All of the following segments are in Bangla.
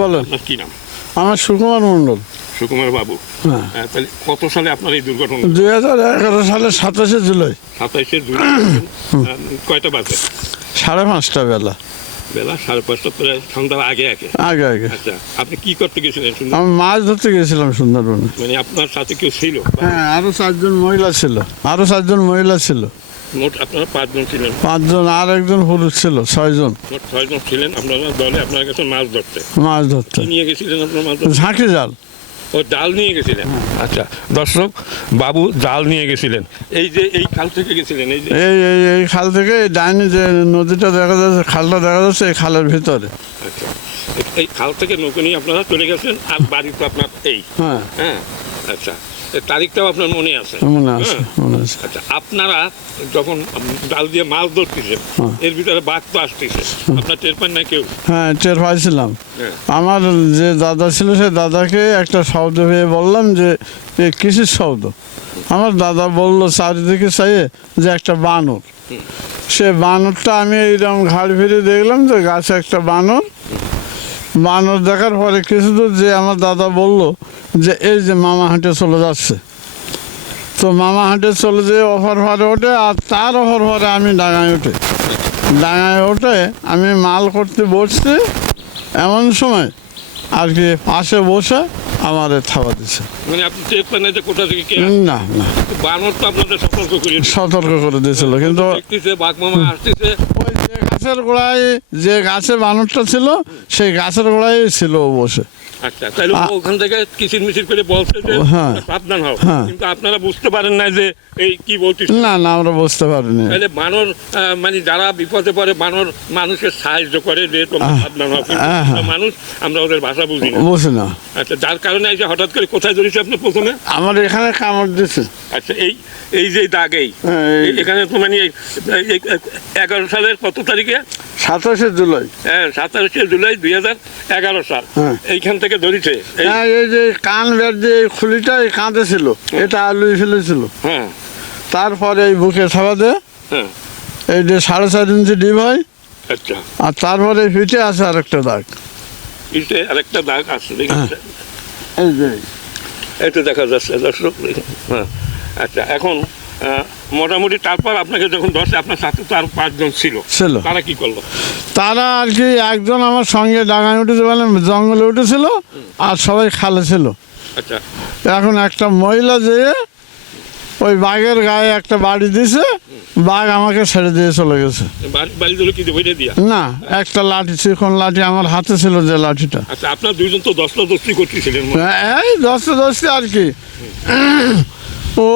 বলেন। আপনার কি নাম? আমার সুকুমার মণ্ডল। সুকুমার বাবু, হ্যাঁ। তাহলে কত সালে আপনার এই দুর্ঘটনা? 2011 সালের 27শে জুলাই 27শে জুলাই। কয়টা বাজে? 5:30 বেলা। বেলা 5:30, প্রায় সন্ধ্যার আগে আগে। আগে আগে। আচ্ছা, আপনি কি করতে গেছিলেন? আমি মাছ ধরতে গেছিলাম সুন্দরবনে। মানে আপনার সাথে কেউ ছিল? হ্যাঁ, আরো 4জন মহিলা ছিল। মোট আপনারা 5 জন ছিলেন? 5 জন, আর একজন পুরুষ ছিল, 6 জন। মোট 6 জন ছিলেন আপনারা দলে। আপনার কাছে মাছ ধরতে কি নিয়ে গেছিলেন? আপনার মাছ ঝাঁকি জাল। ও জাল নিয়ে গেছিলেন। আচ্ছা দর্শক, বাবু জাল নিয়ে গেছিলেন। এই যে এই খাল থেকে গেছিলেন? এই যে এই খাল থেকে ডাইনি যে নদীটা দেখা যাচ্ছে, খালটা দেখা যাচ্ছে, এই খালের ভিতরে। আচ্ছা, এই খাল থেকে নৌকো নিয়ে আপনারা চলে গেছেন। আর বাড়ি তো আপনার এই। হ্যাঁ হ্যাঁ। আচ্ছা, তারিখটাও আপনার মনে আছে? মনে আছে, মনে আছে। আচ্ছা, আপনারা যখন জাল দিয়ে মাছ ধরতেছেন, এর ভিতরে বাঘ তো আসতেছে, আপনার টের পান না কেউ? হ্যাঁ, টের পাইছিলাম। আমার যে দাদা ছিল, সে দাদাকে একটা শব্দ পেয়ে বললাম যে কিসের শব্দ। আমার দাদা বললো চারিদিকে চাইয়ে যে একটা বানর। সে বানরটা আমি এইরকম ঘাড় ফিরে দেখলাম যে গাছে একটা বানর দেখার পরে কিছু দূর যে আমার দাদা বলল যে এই যে মামা হাঁটে চলে যাচ্ছে। তো মামা হাঁটে চলে যেয়ে অফার ফারে ওঠে, আর তার অফার ফারে আমি ডাঙায় ওঠে আমি মাল করতে বসছি। এমন সময় আর কি পাশে বসে আমার থাবা দিচ্ছে। মানে আপনি টের পান না যে কোথা থেকে কে? না, বানর তো আপনাদের সতর্ক করে দিয়েছিল, কিন্তু দেখতেছে বাঘ মামা আসতেছে। ওই যে গাছের গোড়ায়, যে গাছে বানরটা ছিল, সেই গাছের গোড়ায় ছিল ও বসে। আচ্ছা, তাহলে ওখান থেকে কিচির মিচির করে বলছে যে সাবধান হও, কিন্তু আপনারা বুঝতে পারেন না যে এই কি বলছিস? না, আমরা বুঝতে পারিনি। তাহলে বানর মানে যারা বিপদে পড়ে, বানর মানুষকে সাহায্য করে যে তোমরা সাবধান হও, কিন্তু মানুষ আমরা ওদের ভাষা বুঝি না। আচ্ছা, যার কারণে এই যে হঠাৎ করে কোথায় ধরেছে আপনি প্রথমে? আমার এখানে কামড় দিচ্ছে। আচ্ছা, এই যে দাগ, এখানে তো মানে 11 সালের কত তারিখে? 27শে জুলাই। হ্যাঁ, 27শে জুলাই 2011 সাল। এইখান থেকে ধরেছে। এই যে কান বের যে খুলিটা এই কাঁধে ছিল, এটা আলু ফেলেছিল। হ্যাঁ, তারপরে এই বুকে ছাপা দেয়। হ্যাঁ, এই যে 4.5 ইঞ্চি ডিপ হয়। আচ্ছা, আর তারপরে পিঠে আছে আরেকটা দাগ। পিঠে আরেকটা দাগ আছে, দেখেছেন? এই যে এটা দেখা যাচ্ছে দর্শক। হ্যাঁ। আচ্ছা, এখন মোটামুটি তারপর আপনাকে যখন ধরছে, আপনার সাথে তো আর 5 জন ছিল, তারা কি করলো? তারা আর কি একজন আমার সঙ্গে ডাঙায় উঠেছে, মানে জঙ্গলে উঠেছিল, আর সবাই খালে ছিল। আচ্ছা, এখন একটা মহিলা যেয়ে ওই বাঘের গায়ে একটা বাড়ি দিছে, বাঘ আমাকে ছেড়ে দিয়ে চলে গেছে। বাড়ি দিল কি দিয়া? না, একটা লাঠি, চিকন লাঠি আমার হাতে ছিল, যে লাঠিটা। আচ্ছা, আপনার 2 জন তো দস্তি করতেছিলেন। এই দস্তি আর কি। ও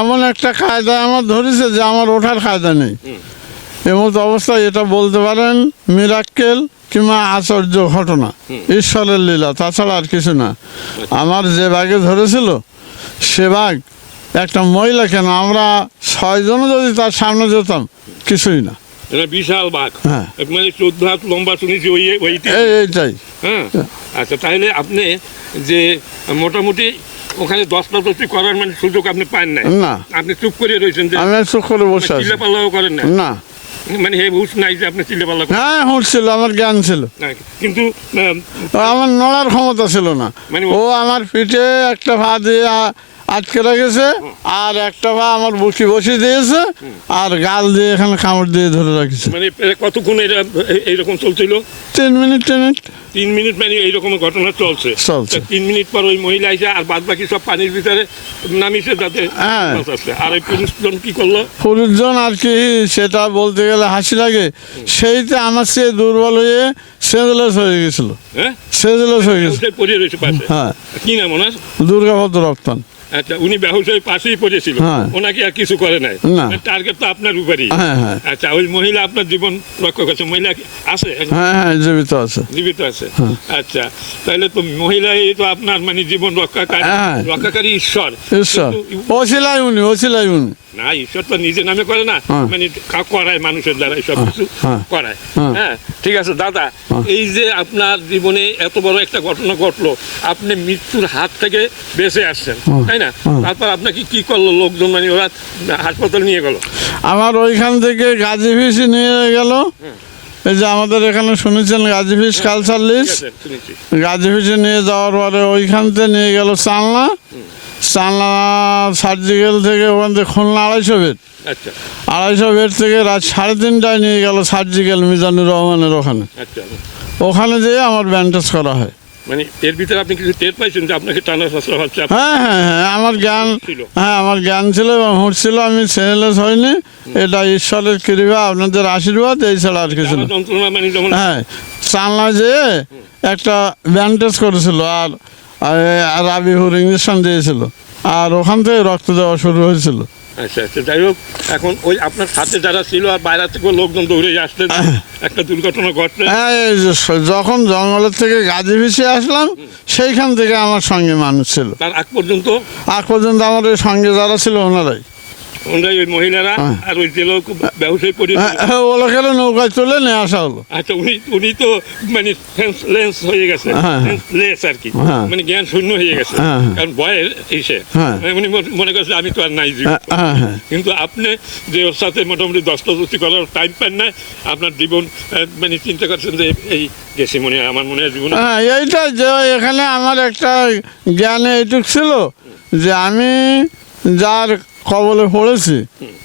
এমন একটা কায়দায় আমার ধরেছে যে আমার ওঠার কায়দা নেই। এমত অবস্থায় এটা বলতে পারেন মিরাক্কেল কিংবা আশ্চর্য ঘটনা, ঈশ্বরের লীলা, তাছাড়া আর কিছু না। আমার যে বাঘে ধরেছিল, সে বাঘ একটা মহিলা, কেন আমরা 6 জনও যদি তার সামনে যেতাম, কিছুই না। বিশাল বাঘ, মানে 14 হাত লম্বা শুনেছি। এইটাই। হ্যাঁ। আচ্ছা, তাহলে আপনি যে মোটামুটি ওখানে দস্তি করার মানে সুযোগ আপনি পান নাই? না, আপনি চুপ করে রয়েছেন। আমি চুপ করে বসে আছি। চিল্লাপাল্লাও করেন না? না, মানে হুঁশ নাই যে আপনি চিল্লাপাল্লা? হ্যাঁ, হুঁশ ছিল, আমার জ্ঞান ছিল, কিন্তু আমার নড়ার ক্ষমতা ছিল না। মানে ও আমার পিঠে একটা পা দিয়ে আটকে রেখেছে, আর একটা পা আমার বুকি বসিয়ে দিয়েছে, আর গাল দিয়ে এখানে কামড় দিয়ে ধরে রাখছে। মানে কতক্ষণ এইরকম চলছিল? 3 মিনিট। 3 মিনিট মানে এইরকম ঘটনা চলছে। 3 মিনিট পর ওই মহিলা এসে আর বাদ বাকি সব পানির ভিতরে নামিছে, যাতে। আর ওই পুরুষজন কি করলো? পুরুষজন আর কি, সেটা বলতে গেলে হাসি লাগে, সেইতে আমার চেয়ে দুর্বল হয়ে সেজলেস হয়ে গেছিল। হ্যাঁ, সেজলেস হয়ে গেছে, পড়ে রয়েছে পাশে। হ্যাঁ, কি নাম ওনার? দুর্গাভদ্র রপ্তান। আচ্ছা, উনি ব্যবসায়ী পাশেই পড়েছিল, ওনাকে আর কিছু করে নাই। টার্গেট তো আপনার উপরই। আচ্ছা, ওই মহিলা আপনার জীবন রক্ষা করছে? মহিলা আছে? হ্যাঁ, জীবিত আছে। আচ্ছা, তাহলে তো মহিলাই তো আপনার মানে জীবন রক্ষাকারী ঈশ্বর। ওসিলাই উনি না, ঈশ্বর তো নিজে নামে করে না, মানে করায় মানুষের দ্বারা সব কিছু করায়। হ্যাঁ, ঠিক আছে দাদা, এই যে আপনার জীবনে এত বড় একটা ঘটনা ঘটলো, আপনি মৃত্যুর হাত থেকে বেঁচে আসছেন, তাই না? তারপর আপনাকে কি করলো লোকজন, মানে ওরা হাসপাতাল নিয়ে গেল? আমার ওইখান থেকে গাজী ভিসি নিয়ে গেল, এই যে আমাদের এখানে শুনেছেন গাজী ফিশ কালচার লিস্ট, শুনেছি। গাজী ফিশে নিয়ে যাওয়ার পরে ওইখান থেকে নিয়ে গেল চালনা সার্জিক্যাল থেকে ওখান থেকে খুলনা 250 বেড, আচ্ছা 250 বেড থেকে রাত 3:30টায় নিয়ে গেল সার্জিক্যাল মিজানুর রহমানের ওখানে। আচ্ছা, ওখানে যেয়ে আমার ব্যান্ডেজ করা হয়। মানে এর ভিতরে আপনি কিছু টের পাইছেন যে আপনাকে টানা ফাঁসা হচ্ছে? হ্যাঁ হ্যাঁ হ্যাঁ, আমার জ্ঞান ছিল। হ্যাঁ আমার জ্ঞান ছিল এবং হুঁশ ছিল, আমি সেনেলেস হয়নি। এটা ঈশ্বরের কৃপা, আপনাদের আশীর্বাদ, এই ছাড়া আর কিছু না। আমার যন্ত্রণা মানে যেমন হ্যাঁ, চালনা যেয়ে একটা ব্যান্ডেজ করেছিল আর রাবিহুর ইঞ্জেকশন দিয়েছিল, আর ওখান থেকে রক্ত দেওয়া শুরু হয়েছিল। আচ্ছা আচ্ছা, যাই হোক, এখন ওই আপনার সাথে যারা ছিল আর বাইরে থেকে লোকজন দৌড়ে আসলেন, একটা দুর্ঘটনা ঘটলে? হ্যাঁ, এই যে যখন জঙ্গলের থেকে গাজী ফিশে আসলাম সেইখান থেকে আমার সঙ্গে মানুষ ছিল। তার আগ পর্যন্ত আমার ওই সঙ্গে যারা ছিল ওনারাই, ওই মহিলারা আর ওই যে লোক ব্যবসায়ী পরি ওগুলোকে নৌকায় তুলে নিয়ে আসা হলো। আচ্ছা, উনি তো মানে লেন্স হয়ে গেছে, লেস আর কি, মানে জ্ঞান শূন্য হয়ে গেছে, কারণ ভয়ের এসে উনি মনে করছে আমি তো আর নাই জীবিত। কিন্তু আপনি যে ওর সাথে মোটামুটি দস্তাদস্তি করার টাইম পান না, আপনার জীবন মানে চিন্তা করছেন যে এই গেছে মনে হয়, আমার মনে হয় জীবন। এইটা যে এখানে আমার একটা জ্ঞানে এইটুক ছিল যে আমি যার কবলে পড়েছি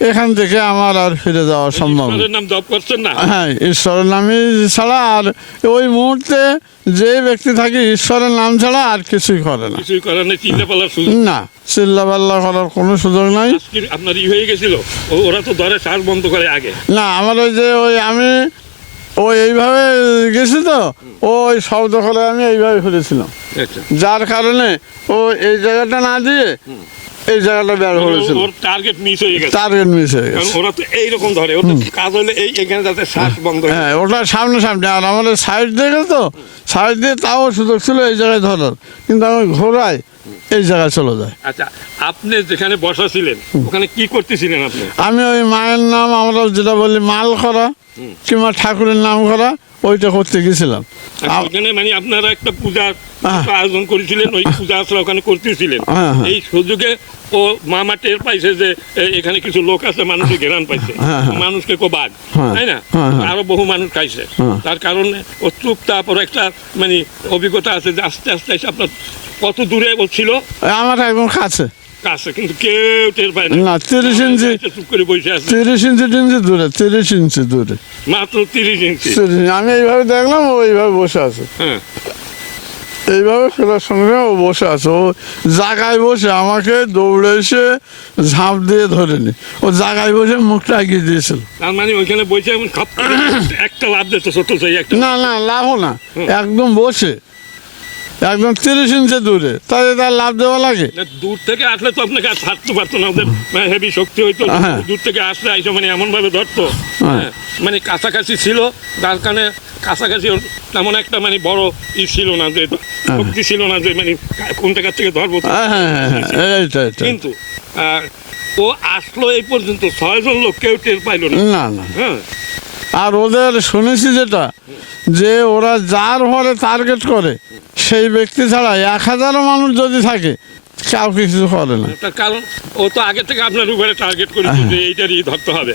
এখান থেকে আমার আর ফিরে যাওয়া সম্ভব। নাম জপ করছেন না? হ্যাঁ, ঈশ্বরের নামই ছাড়া আর ওই মুহূর্তে যে ব্যক্তি থাকে ঈশ্বরের নাম ছাড়া আর কিছুই করে না। কিছুই করে না, চিল্লাপাল্লার সুযোগ না, চিল্লাপাল্লা করার কোনো সুযোগ নাই। আপনার হয়ে গেছিল, ওরা তো ধরে শ্বাস বন্ধ করে আগে। না, আমার ওই যে আমি এইভাবে গেছি তো, ওই শব্দ করে আমি এইভাবে ফিরেছিলাম, যার কারণে ও এই জায়গাটা না দিয়ে এই জায়গাটা বের হয়েছিল। টার্গেট মিস হয়ে গেছে। ওরা তো এইরকম ধরে, কাজ হলে এইখানে যাতে শ্বাস বন্ধ। হ্যাঁ, ওটা সামনে আর আমাদের সাইড দেখে তো, সাইড দিয়ে তাও সুযোগ ছিল এই জায়গায় ধরার, কিন্তু আমি ঘোরায় এই জায়গায় চলে যায়। আচ্ছা, আপনি যেখানে বসা ছিলেন ওখানে কি করতেছিলেন আপনি? আমি ওই মায়ের নাম, আমরা যেটা বলি মাল করা কিংবা ঠাকুরের নাম করা, ওইটা করতে গেছিলাম। ওখানে মানে আপনারা একটা পূজার আয়োজন করেছিলেন, ওই পূজা আসলে ওখানে করতেছিলেন। এই সুযোগে ও মামা টের পাইছে যে এখানে কিছু লোক আছে, মানুষের ঘেরান পাইছে, মানুষকে বাঘ, তাই না, আরো বহু মানুষ খাইছে, তার কারণে ও চুপ। তারপর একটা মানে অভিজ্ঞতা আছে যে আস্তে আস্তে আপনার কত দূরে ও ছিল? আমার একদম কাছে, কিন্তু কেউ টের পায় না। 30 ইঞ্চি চুপ করে বসে আছে, 30 ইঞ্চি দূরে, 30 ইঞ্চি দূরে, মাত্র 30 ইঞ্চি। আমি এইভাবে দেখলাম, ও এইভাবে বসে আছে, এইভাবে ফেরার সঙ্গে ও বসে আছে। ও জায়গায় বসে আমাকে দৌড়ে এসে ঝাঁপ দিয়ে ধরেনি, ও জায়গায় বসে মুখটা এগিয়ে দিয়েছিল। তার মানে ওইখানে বসে একটা লাভ দিত, ছোট একটা। না, লাভও না, একদম বসে, একদম 30 ইঞ্চি দূরে, তাহলে তার লাভ দেওয়া লাগে? দূর থেকে আসলে তো আপনাকে আর ছাড়তে পারতো না, ওদের হেভি শক্তি হইতো। দূর থেকে আসলে আইসো মানে এমন ভাবে ধরতো, মানে কাছাকাছি ছিল, যার কারণে কাছাকাছি তেমন একটা মানে বড় ছিল না, যে শক্তি ছিল না যে মানে কোন জায়গার থেকে ধরবো। কিন্তু ও আসলো এই পর্যন্ত 6 জন লোক, কেউ টের পাইলো না। হ্যাঁ, আর ওদের শুনেছি যেটা, যে ওরা যার ঘরে টার্গেট করে সেই ব্যক্তি ছাড়া 1000 মানুষ যদি থাকে কাউ কিছু করে না। তার কারণ ও তো আগে থেকে আপনার উপরে টার্গেট করেছে যে এইটারই ধরতে হবে,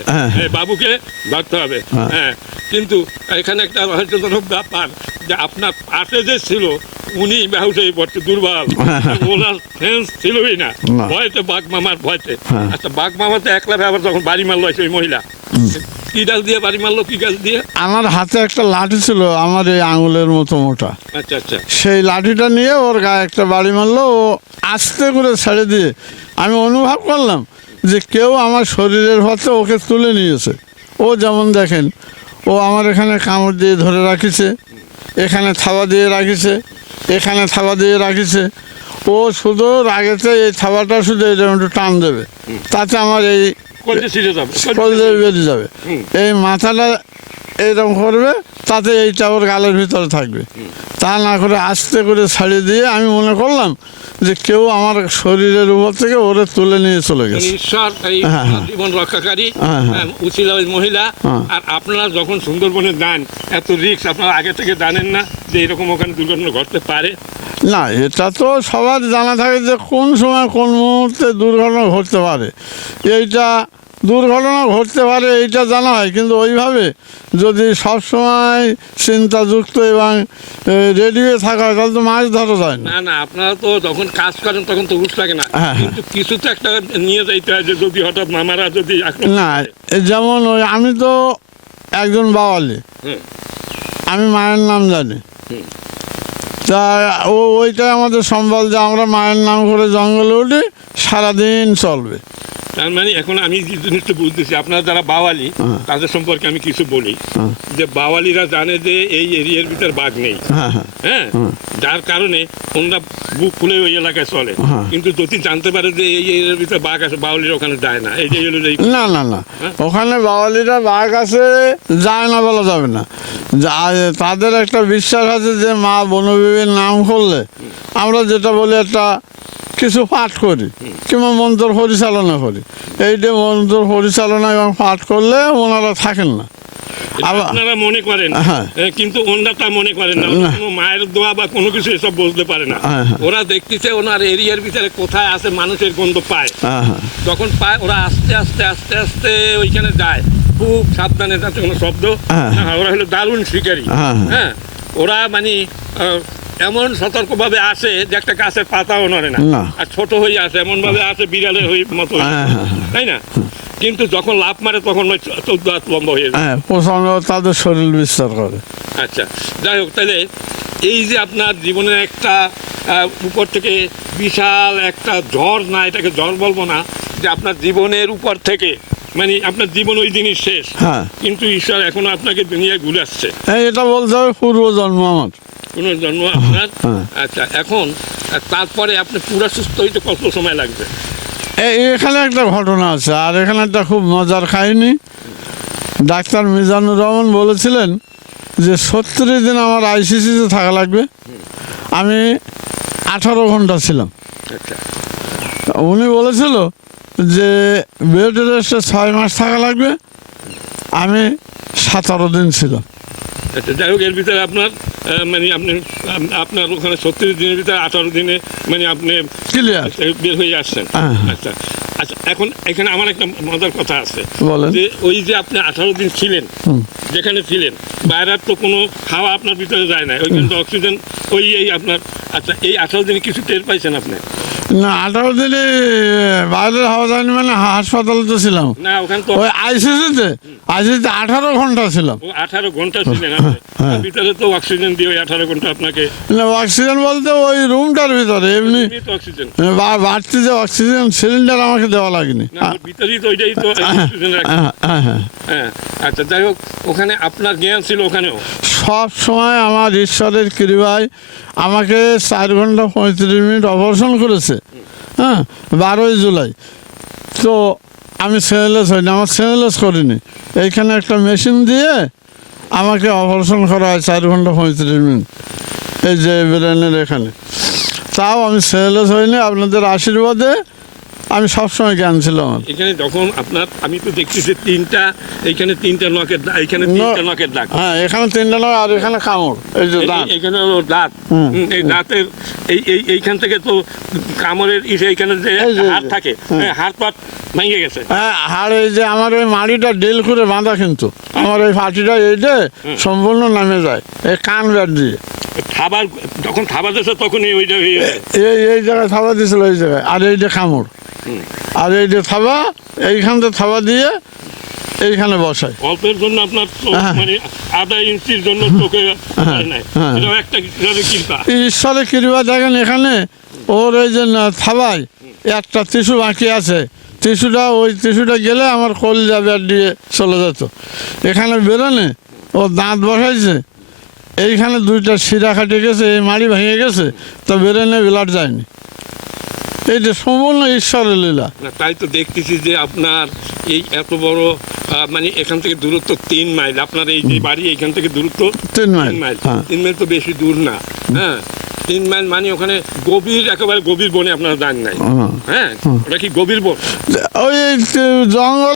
বাবুকে ধরতে হবে। হ্যাঁ, কিন্তু এখানে একটা রহস্যজনক ব্যাপার যে আপনার পাশে যে ছিল উনি ব্যবসায়ী পড়তে দুর্বল, ওনার সেন্স ছিলই না, ভয়তে বাঘ মামার ভয়তে। আচ্ছা, বাঘ মামাতে একলা আবার যখন বাড়ি মারলো ওই মহিলা, কি ডাল দিয়ে বাড়ি মারলো? কি গাছ দিয়ে? আমার হাতে একটা লাঠি ছিল, আমার এই আঙুলের মতো মোটা। আচ্ছা আচ্ছা, সেই লাঠিটা নিয়ে ওর গায়ে একটা বাড়ি মারলো। ও আস্তে করে ছেড়ে দিয়ে আমি অনুভব করলাম যে কেউ আমার শরীরের ভাতে ওকে তুলে নিয়েছে। ও যেমন দেখেন, ও আমার এখানে কামড় দিয়ে ধরে রাখিছে, এখানে থাবা দিয়ে রাখিছে, এখানে থাবা দিয়ে রাখিছে। ও শুধু রাগেতে এই থাবাটা শুধু এরকম একটু টান দেবে, তাতে আমার এই বেরিয়ে যাবে। এই মাথাটা এইরকম করবে, তাতে এইটা ওর গালের ভিতরে থাকবে। তা না করে আস্তে করে ছাড়িয়ে দিয়ে আমি মনে করলাম যে কেউ আমার শরীরের উপর থেকে ওরে তুলে নিয়ে চলে গেছে। ঈশ্বর এই জীবন রক্ষাকারী উচিলা ওই মহিলা। আর আপনারা যখন সুন্দরবনে যান, এত রিস্ক আপনারা আগে থেকে জানেন না যে এরকম ওখানে দুর্ঘটনা ঘটতে পারে? না, এটা তো সবার জানা থাকে যে কোন সময় কোন মুহূর্তে দুর্ঘটনা ঘটতে পারে। এইটা দুর্ঘটনা ঘটতে পারে এইটা জানা হয়, কিন্তু ওইভাবে যদি সবসময় চিন্তাযুক্ত এবং রেডি হয়ে থাকা হয় তাহলে তো মাছ ধরা যায় না। না না, আপনারা তো যখন কাজ করেন তখন তো হুঁশ লাগে না, কিন্তু কিছু তো একটা নিয়ে যাইতে হয় যে যদি হঠাৎ মামারা যদি না, যেমন ওই আমি তো একজন বাওয়ালি, আমি মায়ের নাম জানি, তা ওইটাই আমাদের সম্বল যে আমরা মায়ের নাম করে জঙ্গলে উঠি, সারাদিন চলবে। তার মানে এখন আমি যে জিনিসটা বুঝতেছি, আপনারা যারা বাওয়ালি তাদের সম্পর্কে আমি কিছু বলি, যে বাওয়ালিরা জানে যে এই এরিয়ার ভিতর বাঘ নেই, হ্যাঁ, যার কারণে ওনারা বুক খুলে ওই এলাকায় চলে, কিন্তু যদি জানতে পারে যে এই এরিয়ার ভিতরে বাঘ আছে, বাওয়ালিরা ওখানে যায় না। এই যে না না না, ওখানে বাওয়ালিরা বাঘ আছে যায় না বলা যাবে না, তাদের একটা বিশ্বাস আছে যে মা বনবিবির নাম করলে আমরা যেটা বলি একটা কিছু পাঠ করি কিংবা মন্ত্র পরিচালনা করি, এইটা মন্ত্র পরিচালনা এবং পাঠ করলে ওনারা থাকেন না। আপনারা মনে করেন, কিন্তু ওনারা তা মনে করেন না, কোনো মায়ের দোয়া বা কোনো কিছু এসব বলতে পারে না। ওরা দেখতেছে ওনার এরিয়ার ভিতরে কোথায় আছে মানুষের গন্ধ পায়, যখন পায় ওরা আস্তে আস্তে আস্তে আস্তে ওইখানে যায়, খুব সাবধানে, যাতে কোনো শব্দ। ওরা হলো দারুণ শিকারী, হ্যাঁ, ওরা মানে এমন সতর্কভাবে আসে যে একটা গাছের পাতাও নড়ে না, আর ছোট হয়ে আসে এমন ভাবে আসে বিড়ালের মতো, তাই না? কিন্তু যখন লাফ মারে তখন 14 হাত লম্বা হয়ে যায়, তাদের শরীর বিস্তার করে। আচ্ছা, যাই হোক, তাহলে এই যে আপনার জীবনের একটা উপর থেকে বিশাল একটা ঝড়, না এটাকে ঝড় বলবো না, যে আপনার জীবনের উপর থেকে মানে আপনার জীবন ওই দিনই শেষ, কিন্তু ঈশ্বর এখনো আপনাকে দুনিয়ায় ঘুরাচ্ছে, এটা বলতে হবে পূর্বজন্ম আমার পুনর্জন্ম আপনার। আচ্ছা, এখন তারপরে আপনি পুরো সুস্থ হইতে কত সময় লাগবে? এখানে একটা ঘটনা আছে, আর এখানে একটা খুব মজার কাহিনী। ডাক্তার মিজানুর রহমান বলেছিলেন যে 36 দিন আমার আইসিসিতে থাকা লাগবে, আমি 18 ঘন্টা ছিলাম। উনি বলেছিল যে বেড রেস্টে 6 মাস থাকা লাগবে, আমি 17 দিন ছিলাম। আচ্ছা, যাই হোক, এর ভিতরে আপনার মানে আপনি আপনার ওখানে 36 দিনের ভিতরে 18 দিনে মানে আপনি ক্লিয়ার বের হয়ে আসছেন। আচ্ছা আচ্ছা, এখন এখানে আমার একটা মজার কথা আছে, বলেন। যে ওই যে আপনি 18 দিন ছিলেন, যেখানে ছিলেন বাইরের তো কোনো হাওয়া আপনার ভিতরে যায় না, ওইখানে তো অক্সিজেন ওই এই আপনার। আচ্ছা, এই 18 দিনে কিছু টের পাইছেন আপনি? না, 18 দিনে বাইরের হাওয়া যায়নি, মানে হাসপাতালে তো ছিলাম না, ওখানে তো ওই আইসিসিতে 18 ঘন্টা ছিলাম। 18 ঘন্টা ছিলেন, ভিতরে তো অক্সিজেন দিয়ে ওই 18 ঘন্টা আপনাকে। না, অক্সিজেন বলতে ওই রুমটার ভিতরে এমনি অক্সিজেন, বাড়তি যে অক্সিজেন সিলিন্ডার আমাকে দেওয়া লাগেনি, ভিতরেই তো ওইটাই তো অক্সিজেন রাখে। হ্যাঁ, আচ্ছা, যাই হোক, ওখানে আপনার জ্ঞান ছিল ওখানেও? সব সময় আমার ঈশ্বরের কৃপায় আমাকে 4 ঘন্টা 35 মিনিট অপারেশন করেছে, হ্যাঁ, 12ই জুলাই। তো আমি সেনেলেস হইনি, আমার সেনেলেস করিনি, এইখানে একটা মেশিন দিয়ে আমাকে অপারেশন করা হয় 4 ঘন্টা 35 মিনিট, এই যে ব্রেনের এখানে। তাও আমি সেনেলেস হইনি, আপনাদের আশীর্বাদে আমি সবসময় জ্ঞান ছিল আমার। এখানে যখন আপনার, আমি তো দেখতেছি এইখানে 3টা নখের দাগ, এখানে 3টা নখের দাগ, হ্যাঁ, এখানে 3টা নখ, আর এখানে কামড়, এই যে দাঁত, এখানে হলো দাঁত, এই দাঁতের এইখান থেকে তো কামড়ের এইখানে যে হাড় থাকে, হাড় পাত ভেঙে গেছে। হ্যাঁ, হাড়, এই যে আমার ওই মাড়িটা ডেল করে বাঁধা, কিন্তু আমার ওই ফাটিটা এই যে সম্পূর্ণ নামে যায় এই কান ব্যাট দিয়ে। খাবার যখন খাবার দিয়েছে তখন ওইটা এই জায়গায় থাবা দিয়েছিল, এই জায়গায়, আর এই যে কামড়, আর এই যে থাবা, এইখান থেকে থাবা দিয়ে এইখানে বসায়। অল্পের জন্য আপনার মানে আধা ইঞ্চির জন্য চোখে একটা কৃপা, ঈশ্বরের কৃপা। দেখেন এখানে ওর এই যে থাবায় একটা টিস্যু বাকি আছে, টিস্যুটা গেলে আমার কলিজা ব্যাট দিয়ে চলে যেত। এখানে বেরোনে ও দাঁত বসাইছে, এইখানে 2টা শিরা কাটে গেছে, এই মাড়ি ভেঙে গেছে, তো বেরোনে ব্লাড যায়নি। এইটা সম্পূর্ণ ঈশ্বরের লীলা। তাই তো দেখতেছি যে আপনার এই এত বড় মানে এখান থেকে দূরত্ব 3 মাইল, আপনার এই যে বাড়ি এইখান থেকে দূরত্ব 3 মাইল। 3 মাইল তো বেশি দূর না, হ্যাঁ, 3 মাইল মানে ওখানে গভীর, একেবারে গভীর বনে আপনারা যান নাই, হ্যাঁ, ওটা কি গভীর বন? ওই জঙ্গল